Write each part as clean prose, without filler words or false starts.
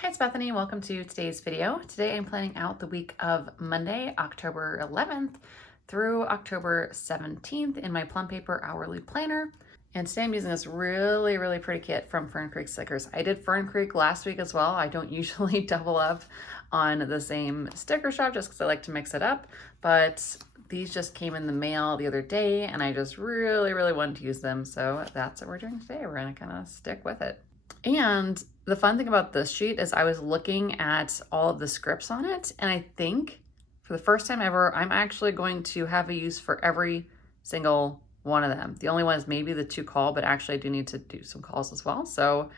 Hi, it's Bethany. Welcome to today's video. Today I'm planning out the week of Monday, October 11th through October 17th in my Plum Paper Hourly Planner. And today I'm using this really pretty kit from Fern Creek Stickers. I did Fern Creek last week as well. I don't usually double up on the same sticker shop just because I like to mix it up, but these just came in the mail the other day and I just really wanted to use them. So that's what we're doing today. We're gonna kind of stick with it. And the fun thing about this sheet is I was looking at all of the scripts on it, and I think for the first time ever, I'm actually going to have a use for every single one of them. The only one is maybe the to call, but actually I do need to do some calls as well. So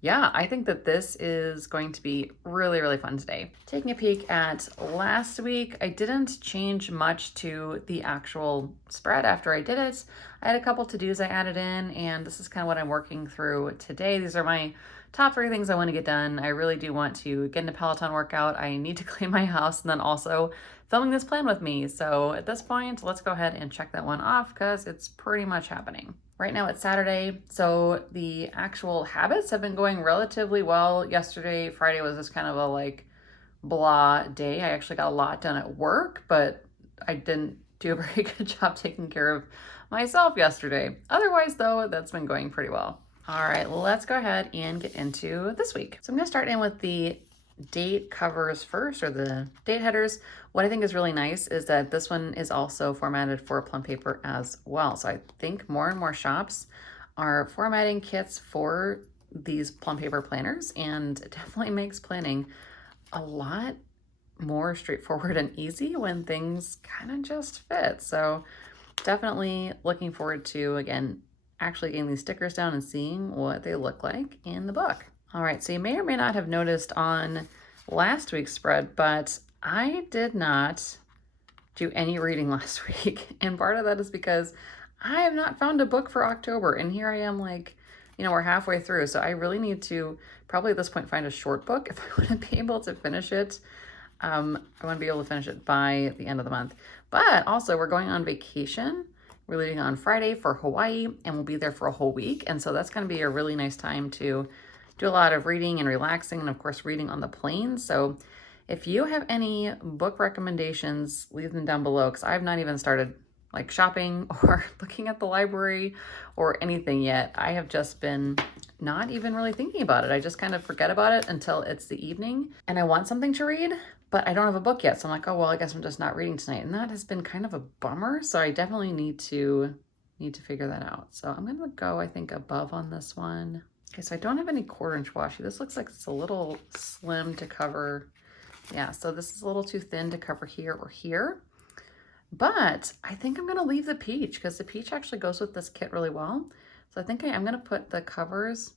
yeah, I think that this is going to be really fun today. Taking a peek at last week, I didn't change much to the actual spread after I did it. I had a couple to-dos I added in, and this is kind of what I'm working through today. These are my top 3 things I want to get done. I really do want to get into Peloton workout. I need to clean my house, and then also filming this plan with me. So at this point, let's go ahead and check that one off because it's pretty much happening. Right now it's Saturday, so the actual habits have been going relatively well. Yesterday, Friday was just kind of a like blah day. I actually got a lot done at work, but I didn't do a very good job taking care of myself yesterday. Otherwise though, that's been going pretty well. All right, let's go ahead and get into this week. So I'm gonna start in with the date covers first, or the date headers. What I think is really nice is that this one is also formatted for Plum Paper as well. So I think more and more shops are formatting kits for these Plum Paper planners, and it definitely makes planning a lot more straightforward and easy when things kind of just fit. So definitely looking forward to, again, actually getting these stickers down and seeing what they look like in the book. All right, so you may or may not have noticed on last week's spread, but I did not do any reading last week. And part of that is because I have not found a book for October. And here I am like, we're halfway through. So I really need to probably at this point find a short book if I want to be able to finish it. I want to be able to finish it by the end of the month. But also we're going on vacation. We're leaving on Friday for Hawaii and we'll be there for a whole week. And so that's going to be a really nice time to do a lot of reading and relaxing, and of course reading on the plane. So if you have any book recommendations, leave them down below, because I've not even started like shopping or looking at the library or anything yet. I have just been not even really thinking about it. I just kind of forget about it until it's the evening and I want something to read, but I don't have a book yet. So I'm like, oh, well, I guess I'm just not reading tonight. And that has been kind of a bummer. So I definitely need to figure that out. So I'm going to go, I think, above on this one. Okay, so I don't have any 1/4-inch washi. This looks like it's a little slim to cover. Yeah, so this is a little too thin to cover here or here. But I think I'm gonna leave the peach because the peach actually goes with this kit really well. So I think I'm gonna put the covers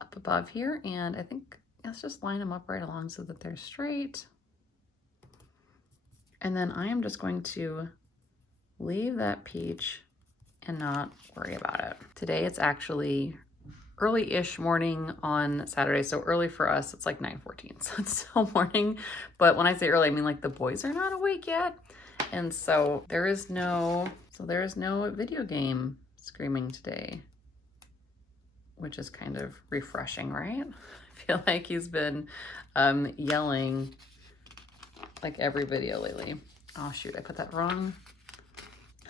up above here, and I think let's just line them up right along so that they're straight. And then I am just going to leave that peach and not worry about it. Today it's actually early-ish morning on Saturday. So early for us, it's like 9:14. So it's still morning. But when I say early, I mean like the boys are not awake yet. And so there is no video game screaming today, which is kind of refreshing, right? I feel like he's been yelling like every video lately. Oh shoot, I put that wrong.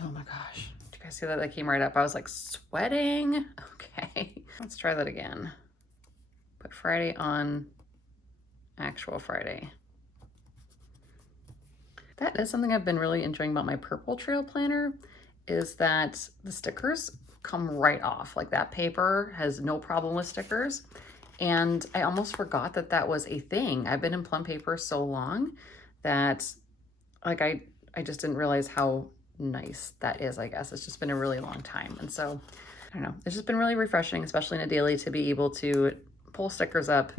Oh my gosh. Did you guys see that? That came right up. I was like sweating. Okay, let's try that again. Put Friday on actual Friday. That is something I've been really enjoying about my Purple Trail planner, is that the stickers come right off. Like that paper has no problem with stickers. And I almost forgot that that was a thing. I've been in Plum Paper so long that like I just didn't realize how nice that is, I guess. It's just been a really long time. And so, I don't know, it's just been really refreshing, especially in a daily, to be able to pull stickers up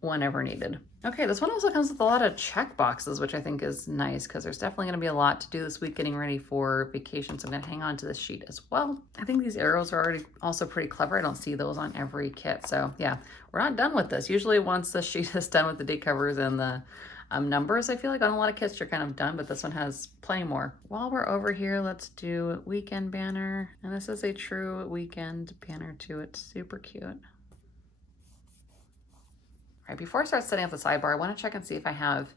whenever needed. Okay, this one also comes with a lot of check boxes, which I think is nice because there's definitely gonna be a lot to do this week getting ready for vacation. So I'm gonna hang on to this sheet as well. I think these arrows are already also pretty clever. I don't see those on every kit. So yeah, we're not done with this. Usually once the sheet is done with the date covers and the numbers, I feel like on a lot of kits you're kind of done, but this one has plenty more. While we're over here, let's do weekend banner. And this is a true weekend banner too. It's super cute. right, before I start setting up the sidebar, I want to check and see if I have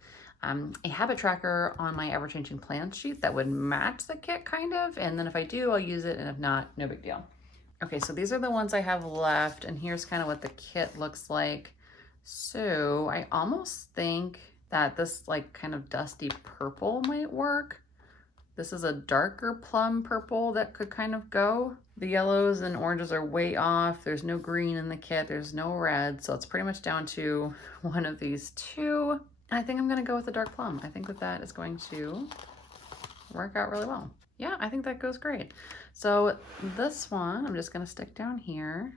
a habit tracker on my ever-changing plans sheet that would match the kit kind of, and then if I do, I'll use it, and if not, no big deal. Okay, so these are the ones I have left, and here's kind of what the kit looks like. So I almost think that this like kind of dusty purple might work. This is a darker plum purple that could kind of go. The yellows and oranges are way off. There's no green in the kit. There's no red. So it's pretty much down to one of these two. And I think I'm going to go with the dark plum. I think that that is going to work out really well. Yeah, I think that goes great. So this one, I'm just going to stick down here.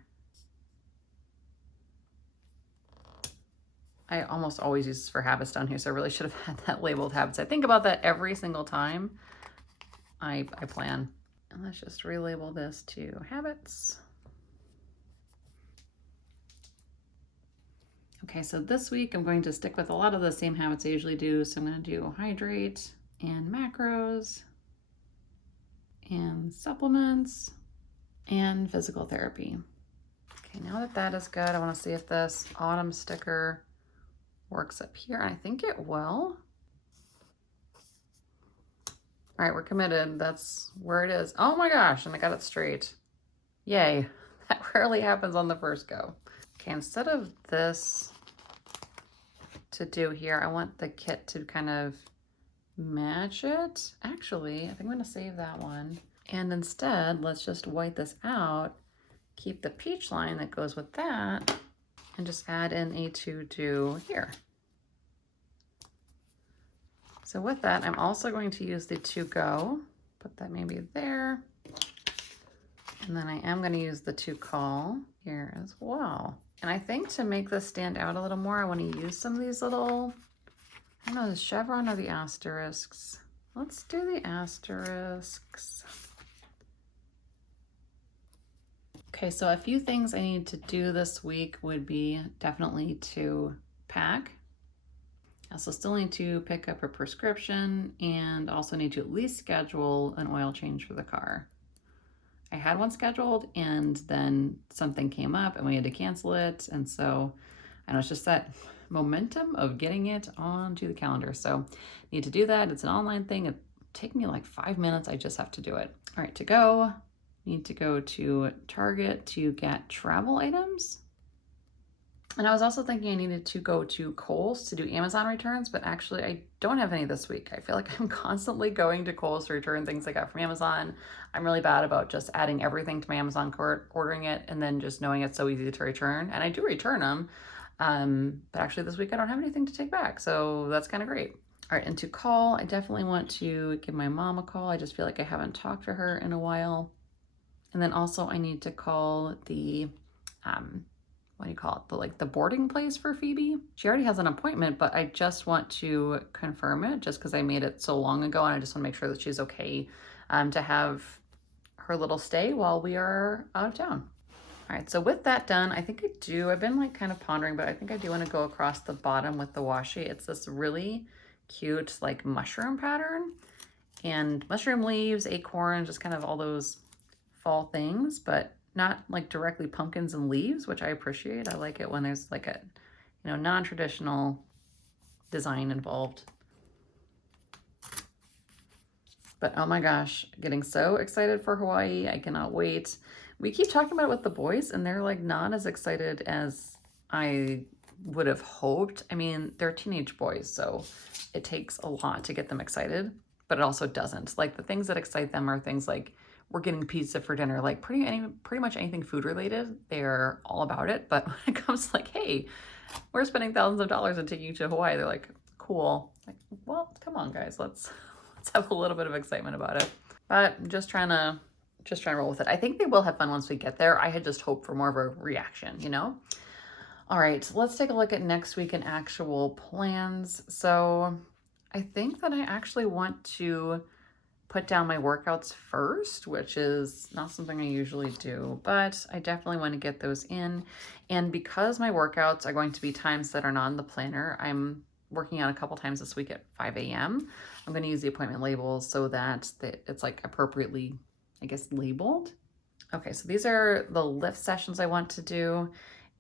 I almost always use this for habits down here, so I really should have had that labeled habits. I think about that every single time I plan. And let's just relabel this to habits. Okay, so this week I'm going to stick with a lot of the same habits I usually do. So I'm going to do hydrate and macros and supplements and physical therapy. Okay, now that that is good, I want to see if this autumn sticker works up here. I think it will. All right, we're committed. That's where it is. Oh my gosh, and I got it straight. Yay. That rarely happens on the first go. Okay, instead of this to do here, I want the kit to kind of match it. Actually, I think I'm going to save that one. And instead, let's just white this out, keep the peach line that goes with that, and just add in a to-do here. So with that, I'm also going to use the to-go, put that maybe there. And then I am going to use the to-call here as well. And I think to make this stand out a little more, I want to use some of these little, I don't know, the chevron or the asterisks. Let's do the asterisks. Okay, so a few things I need to do this week would be definitely to pack. I also still need to pick up a prescription and also need to at least schedule an oil change for the car. I had one scheduled and then something came up and we had to cancel it. And so I know it's just that momentum of getting it onto the calendar. So need to do that. It's an online thing. It'll take me like 5 minutes. I just have to do it. All right, to go, need to go to Target to get travel items. And I was also thinking I needed to go to Kohl's to do Amazon returns, but actually I don't have any this week. I feel like I'm constantly going to Kohl's to return things I got from Amazon. I'm really bad about just adding everything to my Amazon cart, ordering it, and then just knowing it's so easy to return. And I do return them, but actually this week I don't have anything to take back, so that's kind of great. All right, and to call, I definitely want to give my mom a call. I just feel like I haven't talked to her in a while. And then also I need to call the, what do you call it? The boarding place for Phoebe. She already has an appointment, but I just want to confirm it just because I made it so long ago and I just want to make sure that she's okay to have her little stay while we are out of town. All right, so with that done, I think I've been like kind of pondering, but I think I do want to go across the bottom with the washi. It's this really cute like mushroom pattern and mushroom leaves, acorn, just kind of all those fall things, but not like directly pumpkins and leaves, which I appreciate. I like it when there's like a, non-traditional design involved. But oh my gosh, getting so excited for Hawaii. I cannot wait. We keep talking about it with the boys and they're like not as excited as I would have hoped. I mean, they're teenage boys, so it takes a lot to get them excited, but it also doesn't. Like the things that excite them are things like we're getting pizza for dinner, like pretty much anything food related, they're all about it. But when it comes to like, hey, we're spending thousands of dollars and taking you to Hawaii, they're like, cool. Like, well, come on guys, let's have a little bit of excitement about it. But just trying to roll with it. I think they will have fun once we get there. I had just hoped for more of a reaction, All right, so let's take a look at next week in actual plans. So I think that I actually want to put down my workouts first, which is not something I usually do, but I definitely want to get those in. And because my workouts are going to be times that are not in the planner, I'm working out a couple times this week at 5 a.m. I'm going to use the appointment labels so that it's like appropriately, I guess, labeled. Okay, so these are the lift sessions I want to do.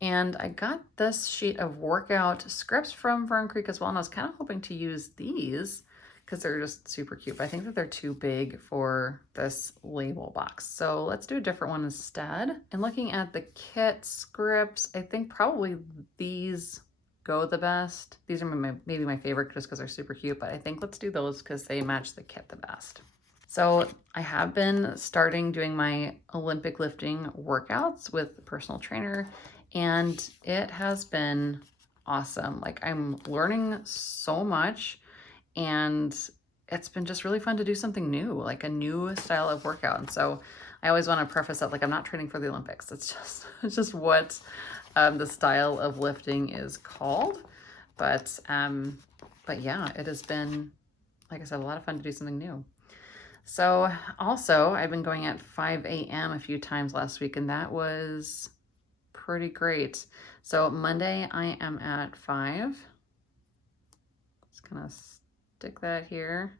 And I got this sheet of workout scripts from Fern as well, and I was kind of hoping to use these because they're just super cute. But I think that they're too big for this label box. So let's do a different one instead. And looking at the kit scripts, I think probably these go the best. These are maybe my favorite just because they're super cute, but I think let's do those because they match the kit the best. So I have been starting doing my Olympic lifting workouts with the personal trainer, and it has been awesome. Like, I'm learning so much, and it's been just really fun to do something new, like a new style of workout. And so I always want to preface that, like, I'm not training for the Olympics. It's just what the style of lifting is called. But yeah, it has been, like I said, a lot of fun to do something new. So also, I've been going at 5 a.m. a few times last week, and that was pretty great. So Monday, I am at 5. Just gonna stick that here.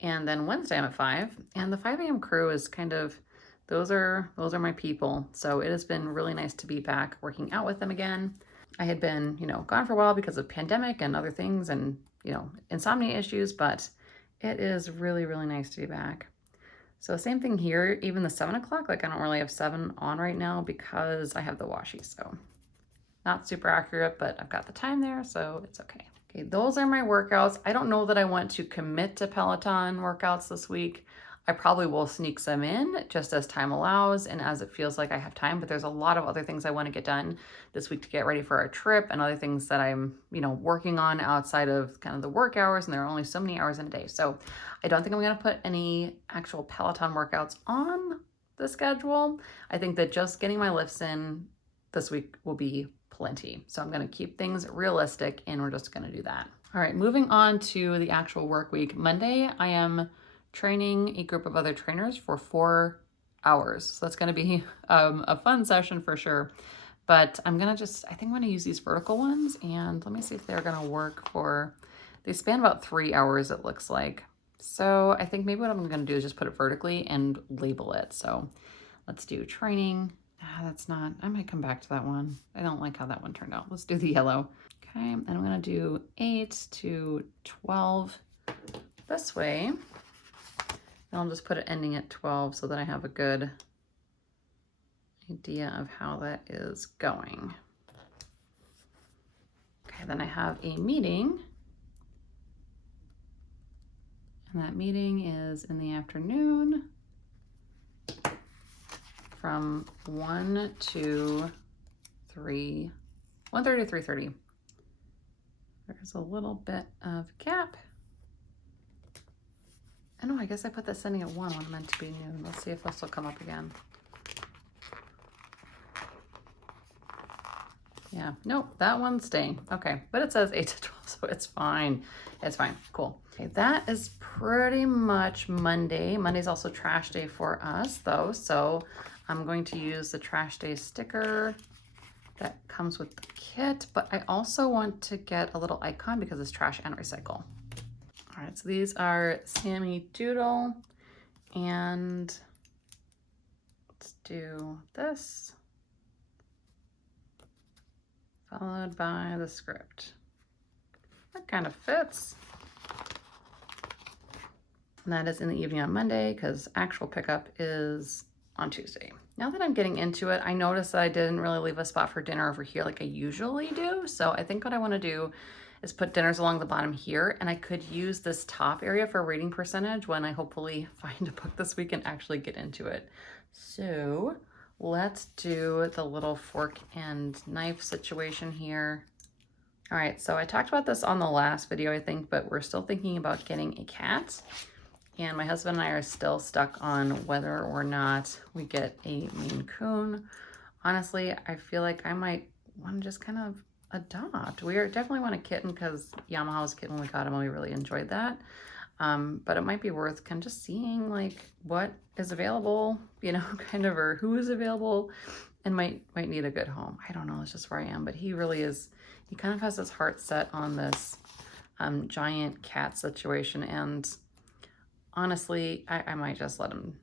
And then Wednesday, I'm at 5. And the 5 a.m. crew is kind of, those are my people. So it has been really nice to be back working out with them again. I had been, gone for a while because of pandemic and other things and, insomnia issues, but it is really, really nice to be back. So same thing here, even the 7 o'clock, like I don't really have 7 on right now because I have the washi, so not super accurate, but I've got the time there, so it's okay. Okay, those are my workouts. I don't know that I want to commit to Peloton workouts this week. I probably will sneak some in just as time allows and as it feels like I have time, but there's a lot of other things I want to get done this week to get ready for our trip and other things that I'm, working on outside of kind of the work hours, and there are only so many hours in a day. So I don't think I'm going to put any actual Peloton workouts on the schedule. I think that just getting my lifts in this week will be plenty. So I'm going to keep things realistic and we're just going to do that. All right, moving on to the actual work week. Monday, I am training a group of other trainers for 4 hours. So that's going to be a fun session for sure. But I think I'm going to use these vertical ones, and let me see if they're going to work for, they span about 3 hours, it looks like. So I think maybe what I'm going to do is just put it vertically and label it. So let's do training. That's not, I might come back to that one. I don't like how that one turned out. Let's do the yellow. Okay, and I'm going to do 8 to 12 this way. And I'll just put it ending at 12 so that I have a good idea of how that is going. Okay, then I have a meeting. And that meeting is in the afternoon from 1 to 3, 1:30 to 3:30. There's a little bit of gap. Oh no, I guess I put this ending at 1 when it meant to be noon. Let's see if this will come up again. Yeah, nope, that one's staying. Okay, but it says 8 to 12, so it's fine. It's fine, cool. Okay, that is pretty much Monday. Monday's also trash day for us though, so I'm going to use the trash day sticker that comes with the kit, but I also want to get a little icon because it's trash and recycle. All right, so these are Sammy Doodle, and let's do this, followed by the script. That kind of fits. And that is in the evening on Monday because actual pickup is on Tuesday. Now that I'm getting into it, I noticed that I didn't really leave a spot for dinner over here like I usually do. So I think what I want to do is put dinners along the bottom here, and I could use this top area for reading percentage when I hopefully find a book this week and actually get into it. So let's do the little fork and knife situation here. All right, so I talked about this on the last video, I think, but we're still thinking about getting a cat. And my husband and I are still stuck on whether or not we get a Maine Coon. Honestly, I feel like I might want to just kind of adopt. We definitely want a kitten because Yamaha's kitten, when we got him, we really enjoyed that. But it might be worth kind of just seeing like what is available, kind of, or who is available and might need a good home. I don't know, it's just where I am, but he really is, he kind of has his heart set on this giant cat situation, and honestly, I might just let him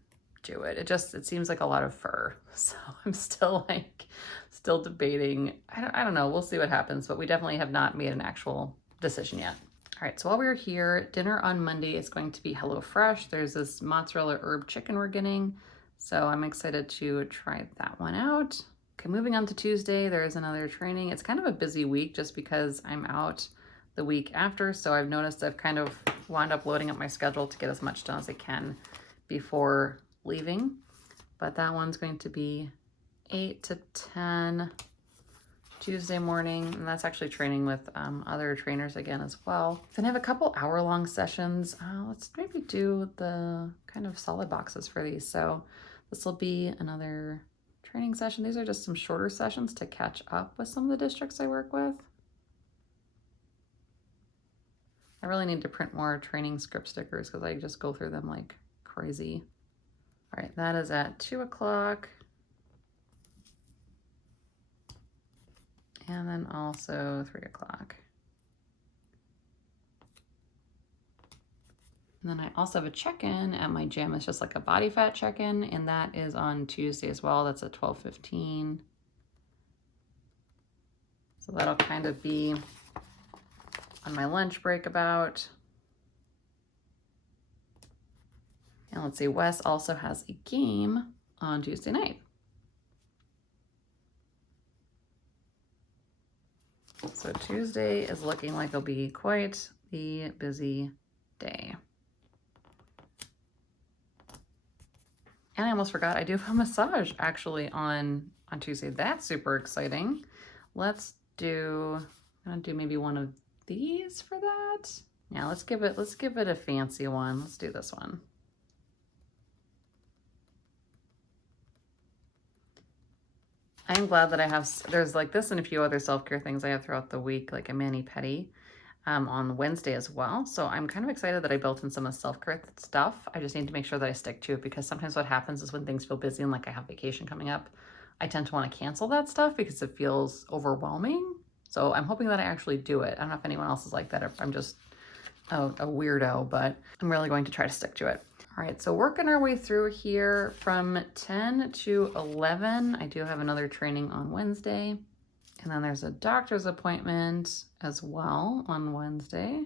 do it. It seems like a lot of fur. So I'm still still debating. I don't know. We'll see what happens, but we definitely have not made an actual decision yet. All right, so while we're here, dinner on Monday is going to be HelloFresh. There's this mozzarella herb chicken we're getting, so I'm excited to try that one out. Okay, moving on to Tuesday, there's another training. It's kind of a busy week just because I'm out the week after, so I've noticed I've kind of wound up loading up my schedule to get as much done as I can before leaving. But that one's going to be 8 to 10 Tuesday morning, and that's actually training with other trainers again as well. Then I have a couple hour-long sessions. Let's maybe do the kind of solid boxes for these. So this will be another training session. These are just some shorter sessions to catch up with some of the districts I work with. I really need to print more training script stickers because I just go through them like crazy. All right, that is at 2 o'clock. And then also 3 o'clock. And then I also have a check-in at my gym. It's just like a body fat check-in, and that is on Tuesday as well. That's at 12:15. So that'll kind of be on my lunch break about. And let's see, Wes also has a game on Tuesday night. So Tuesday is looking like it'll be quite the busy day. And I almost forgot, I do have a massage actually on Tuesday. That's super exciting. I'm gonna do maybe one of these for that. Yeah, let's give it a fancy one. Let's do this one. I'm glad that there's like this and a few other self-care things I have throughout the week, like a mani-pedi on Wednesday as well. So I'm kind of excited that I built in some of the self-care stuff. I just need to make sure that I stick to it, because sometimes what happens is when things feel busy and like I have vacation coming up, I tend to want to cancel that stuff because it feels overwhelming. So I'm hoping that I actually do it. I don't know if anyone else is like that, or if I'm just a weirdo, but I'm really going to try to stick to it. All right, so working our way through here from 10 to 11. I do have another training on Wednesday. And then there's a doctor's appointment as well on Wednesday.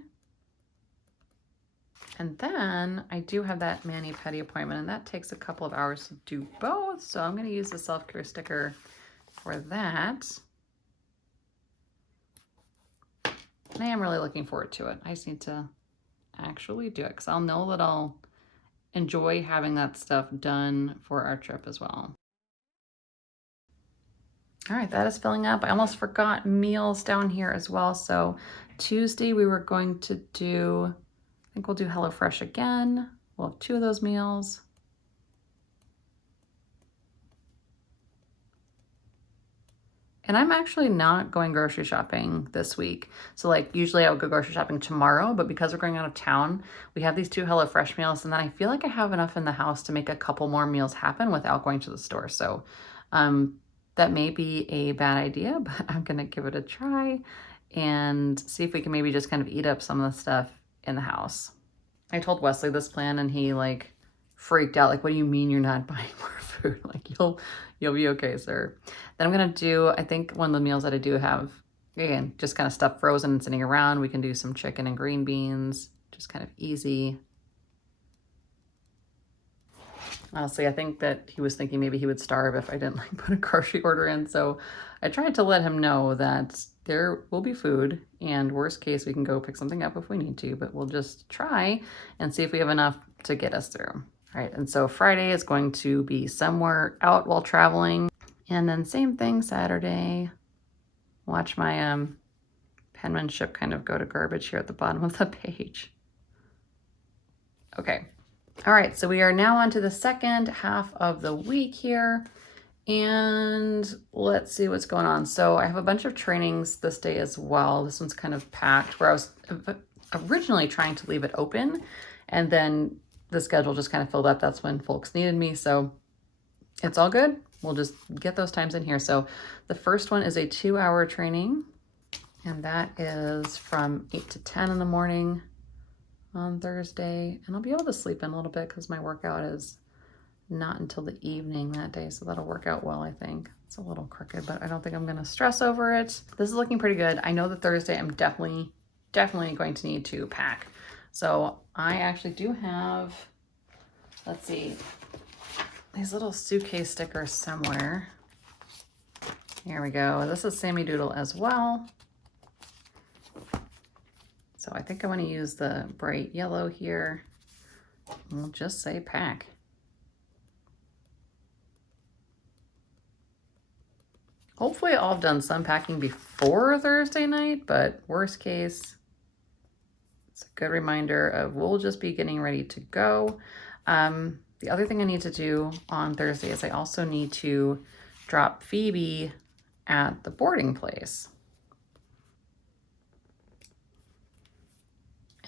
And then I do have that mani-pedi appointment, and that takes a couple of hours to do both. So I'm going to use the self-care sticker for that. And I am really looking forward to it. I just need to actually do it because I'll know that I'll enjoy having that stuff done for our trip as well. All right, that is filling up. I almost forgot meals down here as well. So Tuesday we were going to do, I think we'll do HelloFresh again. We'll have 2 of those meals. And I'm actually not going grocery shopping this week. So like usually I would go grocery shopping tomorrow, but because we're going out of town, we have these 2 HelloFresh meals, and then I feel like I have enough in the house to make a couple more meals happen without going to the store. So that may be a bad idea, but I'm gonna give it a try and see if we can maybe just kind of eat up some of the stuff in the house. I told Wesley this plan and he like freaked out. Like, what do you mean you're not buying more food? Like, you'll be okay, sir. Then I'm gonna do, I think one of the meals that I do have, again, just kind of stuff frozen and sitting around. We can do some chicken and green beans, just kind of easy. Honestly, I think that he was thinking maybe he would starve if I didn't like put a grocery order in. So I tried to let him know that there will be food, and worst case, we can go pick something up if we need to, but we'll just try and see if we have enough to get us through. All right, and so Friday is going to be somewhere out while traveling. And then same thing, Saturday. Watch my penmanship kind of go to garbage here at the bottom of the page. Okay. All right, so we are now on to the second half of the week here, and let's see what's going on. So I have a bunch of trainings this day as well. This one's kind of packed, where I was originally trying to leave it open, and then the schedule just kind of filled up. That's when folks needed me, so it's all good. We'll just get those times in here. So the first one is a 2-hour training, and that is from 8 to 10 in the morning on Thursday, and I'll be able to sleep in a little bit because my workout is not until the evening that day, so that'll work out well, I think. It's a little crooked, but I don't think I'm gonna stress over it. This is looking pretty good. I know that Thursday I'm definitely going to need to pack. So I actually do have, let's see, these little suitcase stickers somewhere. Here we go. This is Sammy Doodle as well. So I think I want to use the bright yellow here. We'll just say pack. Hopefully I'll have done some packing before Thursday night, but worst case, it's a good reminder of we'll just be getting ready to go. The other thing I need to do on Thursday is I also need to drop Phoebe at the boarding place.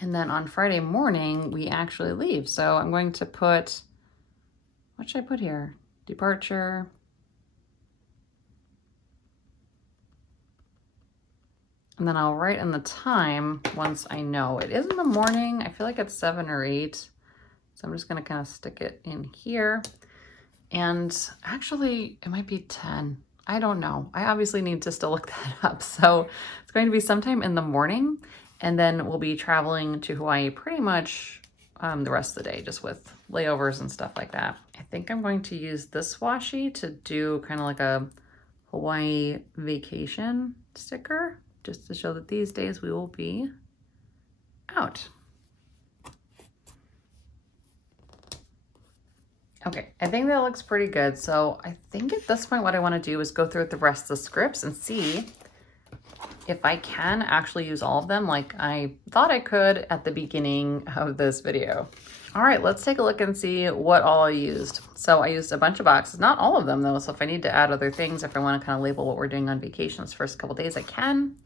And then on Friday morning, we actually leave. So I'm going to put, what should I put here? Departure. And then I'll write in the time once I know. It is in the morning. I feel like it's 7 or 8. So I'm just gonna kind of stick it in here. And actually, it might be 10. I don't know. I obviously need to still look that up. So it's going to be sometime in the morning. And then we'll be traveling to Hawaii pretty much the rest of the day, just with layovers and stuff like that. I think I'm going to use this washi to do kind of like a Hawaii vacation sticker, just to show that these days we will be out. Okay, I think that looks pretty good. So I think at this point, what I want to do is go through the rest of the scripts and see if I can actually use all of them like I thought I could at the beginning of this video. All right, let's take a look and see what all I used. So I used a bunch of boxes, not all of them though. So if I need to add other things, if I want to kind of label what we're doing on vacation this first couple days, I can.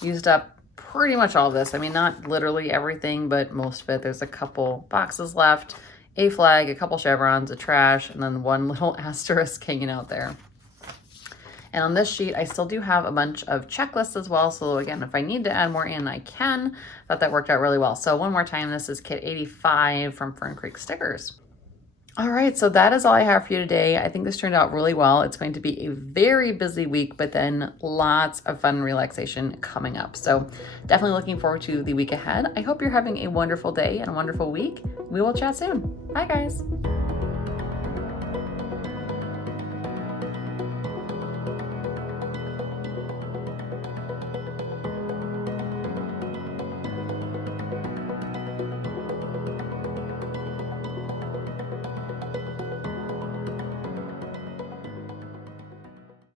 Used up pretty much all of this. I mean, not literally everything, but most of it. There's a couple boxes left, a flag, a couple chevrons, a trash, and then one little asterisk hanging out there. And on this sheet, I still do have a bunch of checklists as well. So again, if I need to add more in, I can. Thought that worked out really well. So one more time, this is kit 85 from Fern Creek Stickers. All right, so that is all I have for you today. I think this turned out really well. It's going to be a very busy week, but then lots of fun and relaxation coming up. So definitely looking forward to the week ahead. I hope you're having a wonderful day and a wonderful week. We will chat soon. Bye, guys.